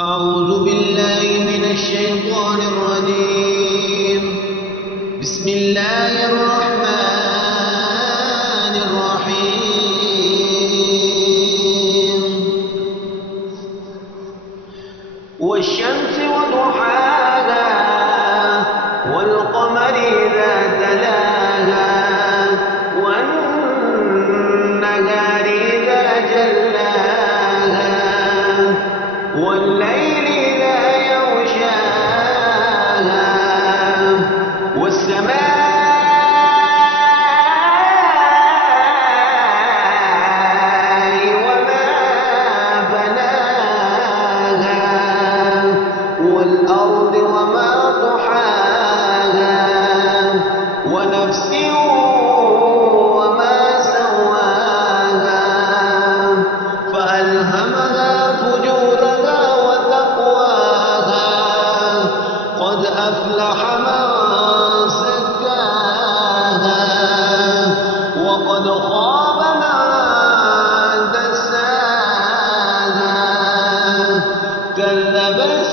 أعوذ بالله من الشيطان الرجيم. بسم الله الرحمن الرحيم. والشمس وضحاها والقمر إذا تلاها والنهار إذا جلاها والليل إذا يغشاها والسماء وما بناها والأرض وما طحاها ونفس وما سواها فألهمها فجورها وتقواها قد أفلح من زكاها وقد خاب من دساها كذبت